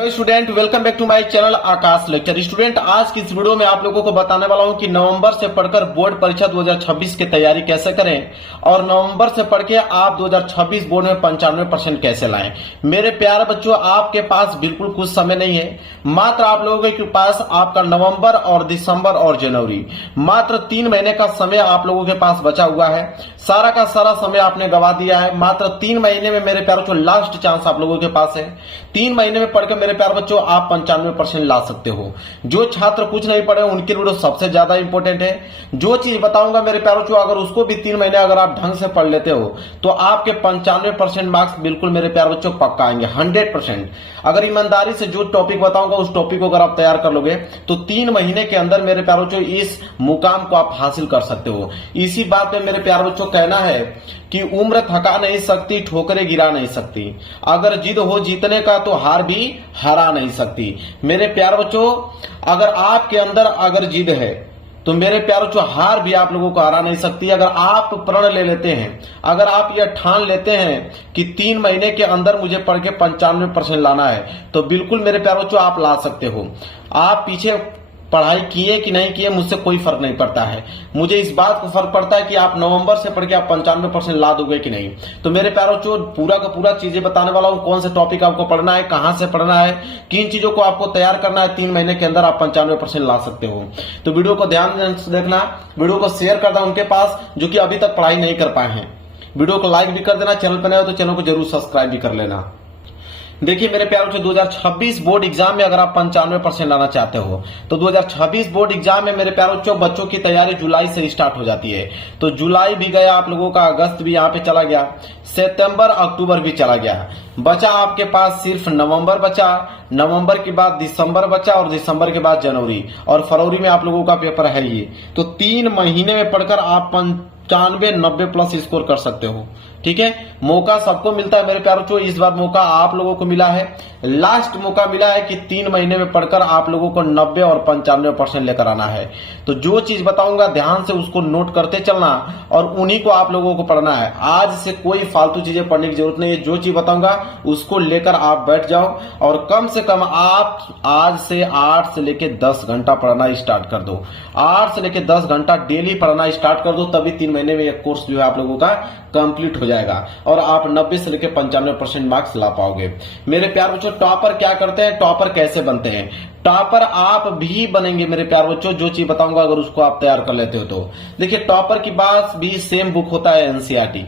Student welcome back to my channel Akash lecture. Student आज की इस वीडियो में आप लोगों को बताने वाला हूं कि नवंबर से पढ़कर बोर्ड परीक्षा 2026 की तैयारी कैसे करें और नवंबर से पढ़ के आप 2026 बोर्ड में 95% कैसे लाएं। मेरे प्यारे बच्चों, आपके पास बिल्कुल कुछ समय नहीं है। मात्र आप लोगों के पास आपका नवंबर और दिसंबर और जनवरी मात्र 3 महीने का समय आप लोगों के पास बचा हुआ है। सारा का सारा समय आपने गवा दिया है। मात्र 3 महीने में मेरे प्यारे बच्चों लास्ट चांस आप लोगों के पास है। 3 महीने में पढ़कर मेरे प्यारे बच्चों आप 95% ला सकते हो। जो छात्र कुछ नहीं पढ़े उनके लिए सबसे ज्यादा इंपॉर्टेंट है। जो चीज बताऊंगा मेरे प्यारे बच्चों, अगर उसको भी 3 महीने अगर आप ढंग से पढ़ लेते हो तो आपके 95% मार्क्स बिल्कुल मेरे प्यारे बच्चों पक्का आएंगे 100%। अगर ईमानदारी से जो टॉपिक बताऊंगा उस टॉपिक को अगर आप तैयार कर लोगे तो 3 महीने के अंदर मेरे प्यारे बच्चों इस मुकाम को आप हासिल कर सकते हो। इसी बात पे मेरे प्यारे बच्चों कहना है कि उम्र थका नहीं सकती, ठोकरें गिरा नहीं सकती। अगर जिद हो जीतने का तो हार भी हरा नहीं सकती। मेरे प्यारे बच्चों, अगर आपके अंदर अगर जिद है तो मेरे प्यारे बच्चों हार भी आप लोगों को हरा नहीं सकती। अगर आप प्रण ले लेते हैं, अगर आप यह ठान लेते हैं कि 3 महीने के अंदर मुझे पढ़ के 95% लाना है तो बिल्कुल मेरे प्यारे बच्चों आप ला सकते हो। आप पीछे पढ़ाई किए कि नहीं किए मुझसे कोई फर्क नहीं पड़ता है। मुझे इस बात को फर्क पड़ता है कि आप नवंबर से पढ़ के आप 95% ला दोगे कि नहीं। तो मेरे प्यारों बच्चों पूरा का पूरा चीजें बताने वाला हूं, कौन से टॉपिक आपको पढ़ना है, कहां से पढ़ना है, किन चीजों को आपको तैयार करना है। 3 महीने के अंदर आप 95% ला सकते हो। तो वीडियो को ध्यान से देखना, वीडियो को शेयर करना उनके पास जो कि अभी तक पढ़ाई नहीं कर पाए हैं। वीडियो को लाइक भी कर देना, चैनल पर नए हो तो चैनल को जरूर सब्सक्राइब भी कर लेना। देखिए मेरे प्यारे बच्चों, 2026 बोर्ड एग्जाम में अगर आप 95% लाना चाहते हो तो 2026 बोर्ड एग्जाम में मेरे प्यारे बच्चों की तैयारी जुलाई से स्टार्ट हो जाती है। तो जुलाई भी गया आप लोगों का, अगस्त भी यहाँ पे चला गया, सितंबर अक्टूबर भी चला गया। बचा आपके पास सिर्फ नवंबर बचा, नवंबर के बाद दिसंबर बचा और दिसंबर के बाद जनवरी और फरवरी में आप लोगों का पेपर है ये। तो 3 महीने में पढ़कर आप 95-90 प्लस स्कोर कर सकते हो। ठीक है, मौका सबको मिलता है मेरे प्यारों, इस बार मौका आप लोगों को मिला है। लास्ट मौका मिला है कि 3 महीने में पढ़कर आप लोगों को 90 और 95% लेकर आना है। तो जो चीज बताऊंगा ध्यान से उसको नोट करते चलना और उन्हीं को आप लोगों को पढ़ना है। आज से कोई फालतू चीजें पढ़ने की जरूरत नहीं है। जो चीज बताऊंगा उसको लेकर आप बैठ जाओ और कम से कम आप आज से 8 से लेकर 10 घंटा पढ़ना स्टार्ट कर दो। 8 से लेकर 10 घंटा डेली पढ़ना स्टार्ट कर दो, तभी 3 महीने में एक कोर्स जो है आप लोगों का कंप्लीट हो जाएगा और आप 90 से लेकर 95% मार्क्स ला पाओगे। मेरे प्यार बच्चों, टॉपर क्या करते हैं, टॉपर कैसे बनते हैं, टॉपर आप भी बनेंगे मेरे प्यार बच्चों। जो चीज बताऊंगा अगर उसको आप तैयार कर लेते हो तो देखिए, टॉपर के पास भी सेम बुक होता है एनसीईआरटी,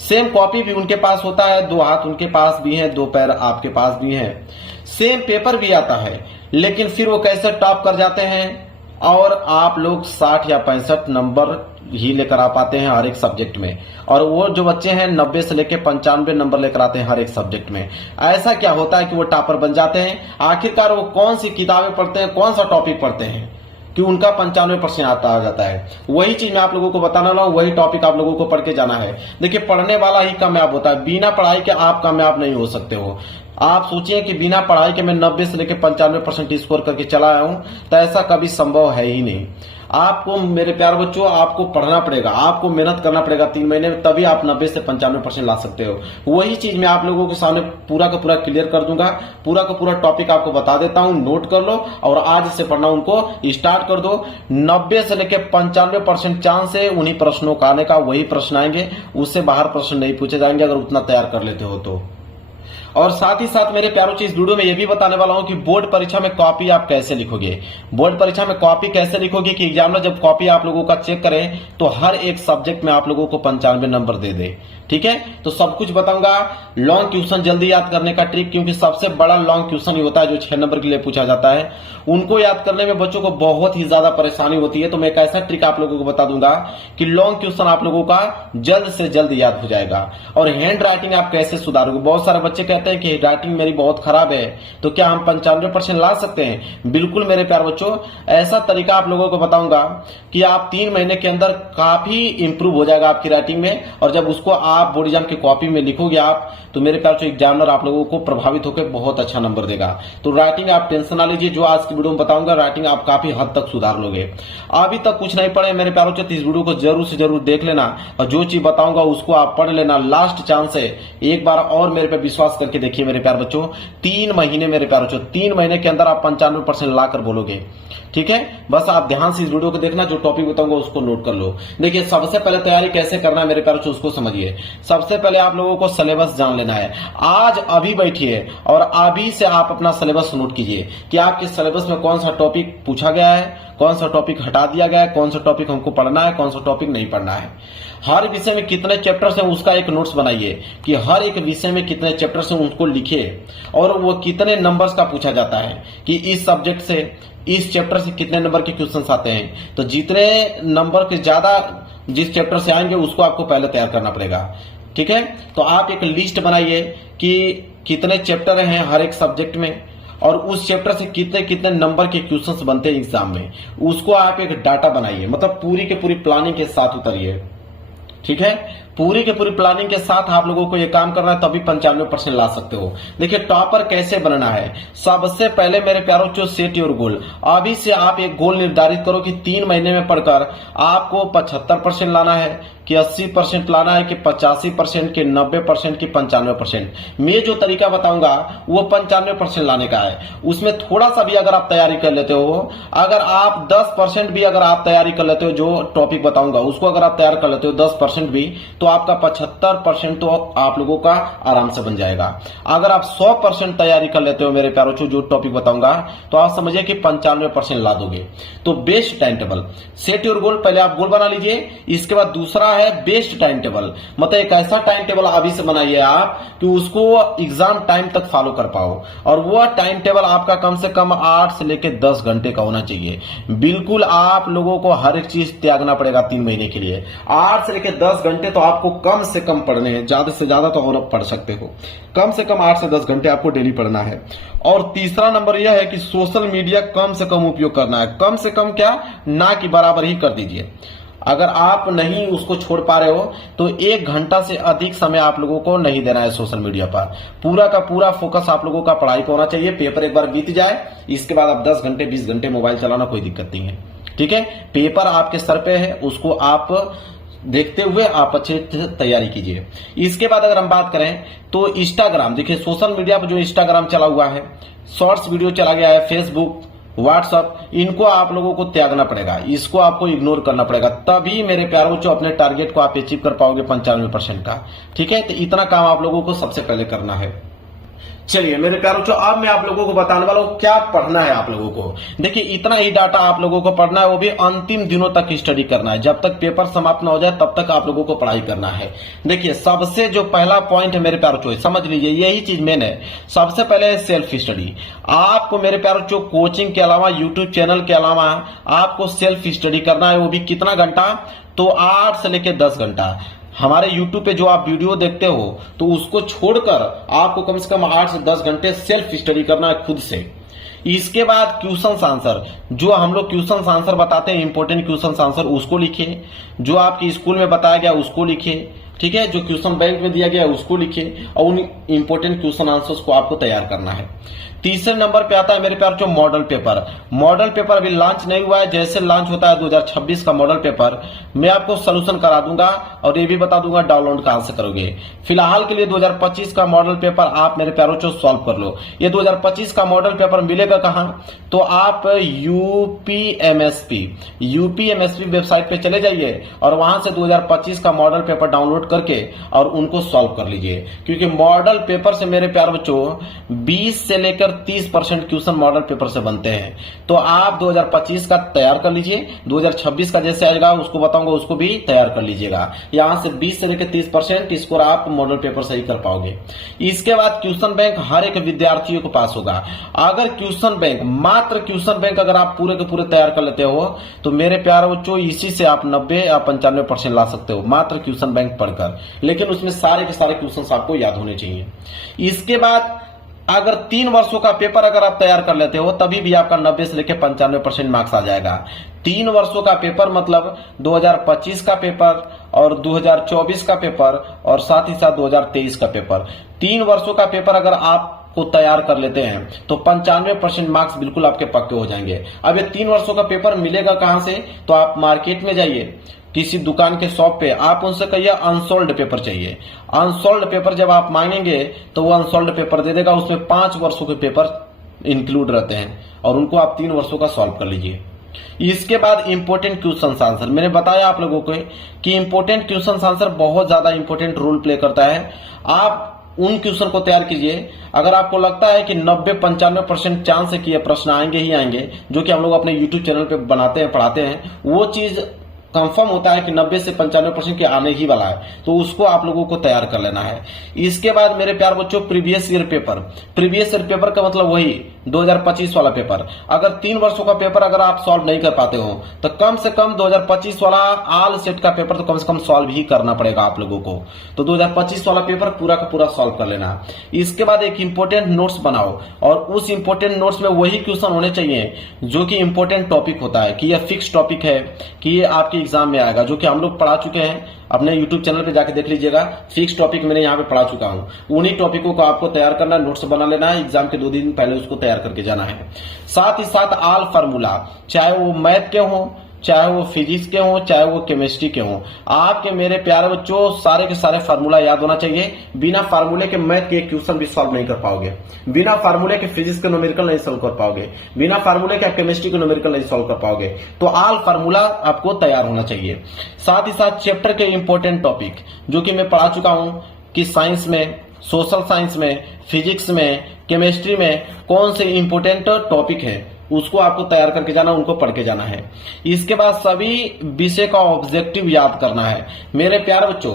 सेम कॉपी भी उनके पास होता है, 2 हाथ उनके पास भी हैं, 2 पैर आपके पास भी हैं, सेम पेपर भी आता है। लेकिन फिर वो कैसे टॉप कर जाते हैं और आप लोग 60 या 65 नंबर ही लेकर आ पाते हैं हर एक सब्जेक्ट में, और वो जो बच्चे हैं 90 से लेकर 95 नंबर लेकर आते हैं हर एक सब्जेक्ट में। ऐसा क्या होता है कि वो टॉपर बन जाते हैं? आखिरकार वो कौन सी किताबें पढ़ते हैं, कौन सा टॉपिक पढ़ते हैं कि उनका 95% आ जाता है। वही चीज मैं आप लोगों को बताने वाला हूं, वही टॉपिक आप लोगों को पढ़ के जाना है। देखिए, पढ़ने वाला ही कामयाब होता है, बिना पढ़ाई के आप कामयाब नहीं हो सकते हो। आप सोचिए कि बिना पढ़ाई के मैं 90 से लेकर 95% स्कोर करके चला आया हूं, तो ऐसा कभी संभव है ही नहीं। आपको मेरे प्यारे बच्चों आपको पढ़ना पड़ेगा, आपको मेहनत करना पड़ेगा 3 महीने में, तभी आप 90 से 95% ला सकते हो। वही चीज मैं आप लोगों के सामने पूरा का पूरा क्लियर कर दूंगा, पूरा का पूरा टॉपिक आपको बता देता हूं, नोट कर लो और आज से पढ़ना उनको स्टार्ट कर दो। 90 से लेकर 95% चांस है उन्हीं प्रश्नों का आने का, वही प्रश्न आएंगे, उससे बाहर प्रश्न नहीं पूछे जाएंगे अगर उतना तैयार कर लेते हो तो। और साथ ही साथ मेरे प्यारों चीज वीडियो में ये भी बताने वाला हूं कि बोर्ड परीक्षा में कॉपी आप कैसे लिखोगे। बोर्ड परीक्षा में कॉपी कैसे लिखोगे कि एग्जामिनर जब कॉपी आप लोगों का चेक करें तो हर एक सब्जेक्ट में आप लोगों को 95 नंबर दे दे। ठीक है, तो सब कुछ बताऊंगा। लॉन्ग क्वेश्चन जल्दी याद करने का ट्रिक, क्योंकि सबसे बड़ा लॉन्ग क्वेश्चन ही होता है जो 6 नंबर के लिए पूछा जाता है। उनको याद करने में बच्चों को बहुत ही ज्यादा परेशानी होती है। तो मैं एक ऐसा ट्रिक आप लोगों को बता दूंगा कि लॉन्ग क्वेश्चन आप लोगों का जल्द से जल्द याद हो जाएगा। और हैंड राइटिंग आप कैसे सुधारोगे? बहुत सारे बच्चे कहते हैं कि राइटिंग मेरी बहुत खराब है, तो क्या हम 95% ला सकते हैं? बिल्कुल मेरे प्यारे बच्चों, ऐसा तरीका आप लोगों को बताऊंगा कि आप 3 महीने के अंदर काफी इंप्रूव हो जाएगा आपकी राइटिंग में। और जब उसको आप बोर्ड एग्जाम की कॉपी में लिखोगे आप, तो मेरे प्यार से एग्जामिनर आप लोगों को प्रभावित होकर बहुत अच्छा नंबर देगा। तो राइटिंग आप टेंशन ना लीजिए, जो आज की वीडियो में बताऊंगा राइटिंग आप काफी हद तक सुधार लोगे। अभी तक कुछ नहीं पढ़े मेरे प्यारों से, इस वीडियो को जरूर से जरूर देख लेना और जो चीज बताऊंगा उसको आप पढ़ लेना। लास्ट चांस है, एक बार और मेरे पे विश्वास करके देखिए मेरे प्यार बच्चों। 3 महीने मेरे प्यार बच्चों, 3 महीने के अंदर आप 95% लाकर बोलोगे। ठीक है, बस आप ध्यान से इस वीडियो को देखना, जो टॉपिक बताऊंगा उसको नोट कर लो। देखिए सबसे पहले तैयारी कैसे करना है मेरे प्यार बच्चों उसको समझिए। सबसे पहले आप लोगों को सिलेबस जान लेना है। आज अभी बैठिए और अभी से आप अपना सिलेबस नोट कीजिए कि आपके सिलेबस में कौन सा टॉपिक पूछा गया है, कौन सा टॉपिक हटा दिया गया है, कौन सा टॉपिक हमको पढ़ना है, कौन सा टॉपिक नहीं पढ़ना है। हर विषय में कितने चैप्टर्स हैं उसका एक नोट्स बनाइए कि हर एक विषय में कितने चैप्टर्स हैं उसको लिखिए और वो कितने नंबर्स का पूछा जाता है कि इस सब्जेक्ट से, इस चैप्टर से कितने नंबर के क्वेश्चंस आते हैं। तो जितने नंबर के ज्यादा जिस चैप्टर से आएंगे उसको आपको पहले तैयार करना पड़ेगा। ठीक है, तो आप एक लिस्ट बनाइए कि कितने चैप्टर हैं हर एक सब्जेक्ट में और उस चैप्टर से कितने कितने नंबर के क्वेश्चंस बनते हैं एग्जाम में, उसको आप एक डाटा बनाइए। मतलब पूरी के पूरी प्लानिंग के साथ उतरिए। ठीक है, पूरी के पूरी प्लानिंग के साथ आप लोगों को ये काम करना है, तभी 95% ला सकते हो। देखिए टॉपर कैसे बनना है। सबसे पहले मेरे प्यारों चो सेट योर गोल। अभी से आप एक गोल निर्धारित करो कि 3 महीने में पढ़कर आपको 75% लाना है कि 80% लाना है कि 85% कि 90% कि 95%। मैं जो तरीका बताऊंगा वो 95% लाने का है। उसमें थोड़ा सा भी अगर आप तैयारी कर लेते हो, अगर आप 10% भी अगर आप तैयारी कर लेते हो, जो टॉपिक बताऊंगा उसको अगर आप तैयार कर लेते हो 10% भी, तो आपका 75% तो आप लोगों का आराम से बन जाएगा। अगर आप 100% तैयारी कर लेते हो मेरे प्यारों को, जो टॉपिक बताऊंगा, तो आप समझिए कि 95% ला दोगे। तो best time table, set your goal, पहले आप गोल बना लीजिए। इसके बाद दूसरा है बेस्ट टाइम टेबल। मतलब एक ऐसा टाइम टेबल अभी से बनाइए आप कि उसको एग्जाम टाइम तक फॉलो कर पाओ, और वह टाइम टेबल आपका कम से कम 8 से लेकर 10 घंटे का होना चाहिए। बिल्कुल आप लोगों को हर एक चीज त्यागना पड़ेगा 3 महीने के लिए। 8 से लेकर 10 घंटे तो आपको कम से कम पढ़ने हैं, ज्यादा से ज्यादा तो और पढ़ सकते हो। कम से कम 8 से 10 घंटे आपको डेली पढ़ना है। और तीसरा नंबर यह है कि सोशल मीडिया कम से कम उपयोग करना है। कम से कम क्या, ना कि बराबर ही कर दीजिए। अगर आप नहीं उसको छोड़ पा रहे हो तो 1 घंटा से अधिक समय आप लोगों को नहीं देना है सोशल मीडिया पर। पूरा का पूरा फोकस आप लोगों का पढ़ाई पर होना चाहिए। पेपर एक बार बीत जाए, इसके बाद आप 10 घंटे 20 घंटे मोबाइल चलाना कोई दिक्कत नहीं है। ठीक है, पेपर आपके सर पे है, उसको आप देखते हुए आप अच्छे से तैयारी कीजिए। इसके बाद अगर हम बात करें तो इंस्टाग्राम, देखिए सोशल मीडिया पर जो इंस्टाग्राम चला हुआ है, शॉर्ट्स वीडियो चला गया है, फेसबुक, व्हाट्सएप, इनको आप लोगों को त्यागना पड़ेगा, इसको आपको इग्नोर करना पड़ेगा। तभी मेरे प्यारों जो अपने टारगेट को आप अचीव कर पाओगे 95% का। ठीक है, तो इतना काम आप लोगों को सबसे पहले करना है। चलिए मेरे प्यारों चो, अब मैं आप लोगों को बताने वाला हूं क्या पढ़ना है आप लोगों को। देखिए इतना ही डाटा आप लोगों को पढ़ना है, वो भी अंतिम दिनों तक स्टडी करना है। जब तक पेपर समाप्त न हो जाए तब तक आप लोगों को पढ़ाई करना है। देखिए सबसे जो पहला पॉइंट है मेरे प्यारों चो, समझ लीजिए यही चीज मेन है। सबसे पहले है सेल्फ स्टडी। आपको मेरे प्यारों चो कोचिंग के अलावा, यूट्यूब चैनल के अलावा आपको सेल्फ स्टडी करना है। वो भी कितना घंटा, तो 8 से लेकर 10 घंटा। हमारे YouTube पे जो आप वीडियो देखते हो तो उसको छोड़कर आपको कम से कम 8 से 10 घंटे सेल्फ स्टडी करना है खुद से। इसके बाद क्वेश्चन आंसर, जो हम लोग क्वेश्चन आंसर बताते हैं, इंपॉर्टेंट क्वेश्चन आंसर उसको लिखिए। जो आपके स्कूल में बताया गया उसको लिखिए। ठीक है, जो क्वेश्चन बैंक में दिया गया उसको लिखिए और उन इंपॉर्टेंट क्वेश्चन आंसर्स को आपको तैयार करना है। तीसरे नंबर पे आता है मेरे प्यार जो मॉडल पेपर। मॉडल पेपर अभी लॉन्च नहीं हुआ है, जैसे लॉन्च होता है 2026 का मॉडल पेपर मैं आपको सोल्यूशन करा दूंगा और ये भी बता दूंगा डाउनलोड कहां से करोगे। फिलहाल के लिए 2025 का मॉडल पेपर आप मेरे प्यारों को सॉल्व कर लो। ये 2025 का मॉडल पेपर मिलेगा कहां, तो आप यूपीएमएसपी वेबसाइट पे चले जाइए और वहां से 2025 का मॉडल पेपर डाउनलोड करके और उनको सॉल्व कर लीजिए। क्योंकि मॉडल पेपर से मेरे प्यार बच्चों 20 से लेकर 30% क्वेश्चन मॉडल पेपर से बनते हैं। तो आप 2025 का तैयार कर लीजिए, 2026 का जैसे आएगा उसको बताऊंगा उसको भी तैयार कर लीजिएगा। यहां से 20 से लेकर 30% स्कोर आप मॉडल पेपर से ही कर पाओगे। इसके बाद क्वेश्चन बैंक हर एक विद्यार्थियों को पास होगा। अगर क्वेश्चन बैंक, मात्र क्वेश्चन बैंक अगर आप पूरे के पूरे तैयार कर लेते हो तो मेरे प्यारे बच्चों इसी से आप 90 या 95% ला सकते हो, मात्र क्वेश्चन बैंक पढ़कर। लेकिन उसमें सारे के सारे क्वेश्चन आपको याद होने चाहिए। इसके बाद अगर 3 वर्षों का पेपर अगर आप तैयार कर लेते हो तभी भी आपका 90 से लेकर 95% मार्क्स आ जाएगा। 3 वर्षों का पेपर मतलब 2025 का पेपर और 2024 का पेपर और साथ ही साथ 2023 का पेपर, 3 वर्षों का पेपर अगर आप को तैयार कर लेते हैं तो 95% मार्क्स बिल्कुल आपके पक्के हो जाएंगे। अब ये 3 वर्षों का पेपर मिलेगा कहां से? तो आप मार्केट में जाइए, किसी दुकान के शॉप पे, आप उनसे कहिए अनसोल्ड पेपर चाहिए। अनसोल्ड पेपर जब आप मांगेंगे तो वो अनसोल्ड पेपर दे देगा, उसमें 5 वर्षों के पेपर इंक्लूड रहते हैं और उनको आप 3 वर्षों का सॉल्व कर लीजिए। इसके बाद इंपोर्टेंट क्वेश्चन आंसर, मैंने बताया आप लोगों को कि इंपोर्टेंट क्वेश्चन आंसर बहुत ज्यादा इंपोर्टेंट रोल प्ले करता है। आप उन क्वेश्चन को तैयार कीजिए। अगर आपको लगता है कि 90-95% चांस है कि ये प्रश्न आएंगे ही आएंगे, जो कि हम लोग अपने YouTube चैनल पे बनाते हैं, पढ़ाते हैं, वो चीज कंफर्म होता है कि 90 से 95% के आने ही वाला है, तो उसको आप लोगों को तैयार कर लेना है। इसके बाद मेरे प्यार बच्चों, previous year paper. Previous year paper का मतलब वही 2025 वाला पेपर। अगर 3 वर्षों का पेपर अगर आप सॉल्व नहीं कर पाते हो तो कम से कम 2025 वाला ऑल सेट का पेपर तो कम से कम सॉल्व ही करना पड़ेगा आप लोगों को। तो 2025 वाला पेपर पूरा का पूरा सॉल्व कर लेना। इसके बाद एक इंपॉर्टेंट नोट्स बनाओ और उस इंपॉर्टेंट नोट्स में वही क्वेश्चन होने चाहिए जो कि इंपॉर्टेंट टॉपिक होता है, कि यह फिक्स टॉपिक है, कि ये आपके एग्जाम में आएगा, जो कि हम लोग पढ़ा चुके हैं। अपने YouTube चैनल पे जाके देख लीजिएगा, फिक्स टॉपिक मैंने यहाँ पे पढ़ा चुका हूँ। उन्हीं टॉपिकों को आपको तैयार करना है, नोट्स बना लेना है, एग्जाम के 2 दिन पहले उसको तैयार करके जाना है। साथ ही साथ ऑल फार्मूला, चाहे वो मैथ के हो, चाहे वो फिजिक्स के हो, चाहे वो केमिस्ट्री के हो, आपके मेरे प्यारे बच्चों सारे के सारे फार्मूला याद होना चाहिए। बिना फार्मूले के मैथ के क्वेश्चन भी सॉल्व नहीं कर पाओगे, बिना फार्मूले के फिजिक्स के न्यूमेरिकल नहीं सॉल्व कर पाओगे, बिना फार्मूले के केमिस्ट्री के न्यूमेरिकल नहीं सॉल्व कर पाओगे। तो ऑल फार्मूला आपको तैयार होना चाहिए। साथ ही साथ चैप्टर के इंपॉर्टेंट टॉपिक जो कि मैं पढ़ा चुका हूं कि साइंस में, सोशल साइंस में, फिजिक्स में, केमिस्ट्री में कौन से इंपॉर्टेंट टॉपिक है, उसको आपको तैयार करके जाना, उनको पढ़ के जाना है। इसके बाद सभी विषय का ऑब्जेक्टिव याद करना है। मेरे प्यारे बच्चों,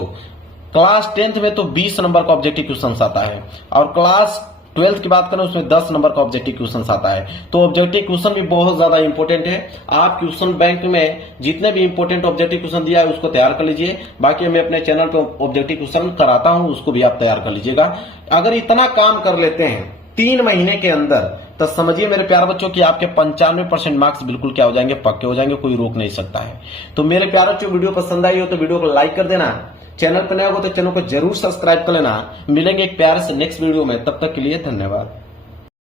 क्लास 10th में तो 20 नंबर का ऑब्जेक्टिव क्वेश्चन आता है और क्लास 12th की बात करें उसमें 10 नंबर का ऑब्जेक्टिव क्वेश्चन आता है। तो ऑब्जेक्टिव क्वेश्चन भी बहुत ज्यादा इंपॉर्टेंट है। आप क्वेश्चन बैंक में जितने भी इंपॉर्टेंट ऑब्जेक्टिव क्वेश्चन दिया है उसको तैयार कर लीजिए। बाकी मैं अपने चैनल पर ऑब्जेक्टिव क्वेश्चन कराता हूं, उसको भी आप तैयार कर लीजिएगा। अगर इतना काम कर लेते हैं 3 महीने के अंदर, तो समझिए मेरे प्यारे बच्चों कि आपके 95% मार्क्स बिल्कुल क्या हो जाएंगे, पक्के हो जाएंगे, कोई रोक नहीं सकता है। तो मेरे प्यारे बच्चों, वीडियो पसंद आई हो तो वीडियो को लाइक कर देना, चैनल पर नए हो तो चैनल को जरूर सब्सक्राइब कर लेना। मिलेंगे एक प्यारे से नेक्स्ट वीडियो में, तब तक के लिए धन्यवाद।